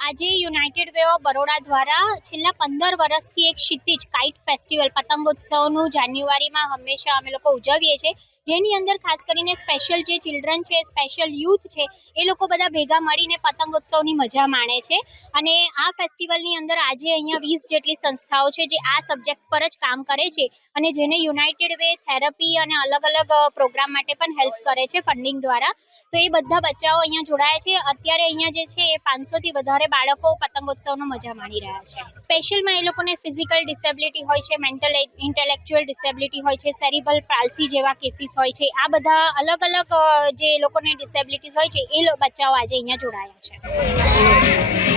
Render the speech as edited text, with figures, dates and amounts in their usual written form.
આજે United way of Baroda દ્વારા છેલ્લા 15 વર્ષથી એક ક્ષિતિજ કાઇટ ફેસ્ટિવલ પતંગોત્સવનું જાન્યુઆરીમાં હંમેશા અમે લોકો ઉજવીએ છીએ, જેની અંદર ખાસ કરીને સ્પેશિયલ જે ચિલ્ડ્રન છે, સ્પેશિયલ યુથ છે, એ લોકો બધા ભેગા મળીને પતંગોત્સવની મજા માણે છે. અને આ ફેસ્ટિવલની અંદર આજે અહીંયા 20 જેટલી સંસ્થાઓ છે જે આ સબ્જેક્ટ પર જ કામ કરે છે અને જેને યુનાઇટેડ વે થેરપી અને અલગ અલગ પ્રોગ્રામ માટે પણ હેલ્પ કરે છે ફંડિંગ દ્વારા. તો એ બધા બચ્ચાઓ અહીંયા જોડાયા છે. અત્યારે અહીંયા જે છે એ 500થી વધારે બાળકો પતંગોત્સવનો મજા માણી રહ્યા છે. સ્પેશિયલમાં એ લોકોને ફિઝિકલ ડિસેબિલિટી હોય છે, મેન્ટલ ઇન્ટેલેક્ચ્યુઅલ ડિસેબિલિટી હોય છે, સેરિબલ પાલ્સી જેવા કેસીસ હોય છે. આ બધા અલગ અલગ જે લોકોને ડિસેબિલિટીઝ હોય છે એ બચ્ચાઓ આજે અહીંયા જોડાયા છે.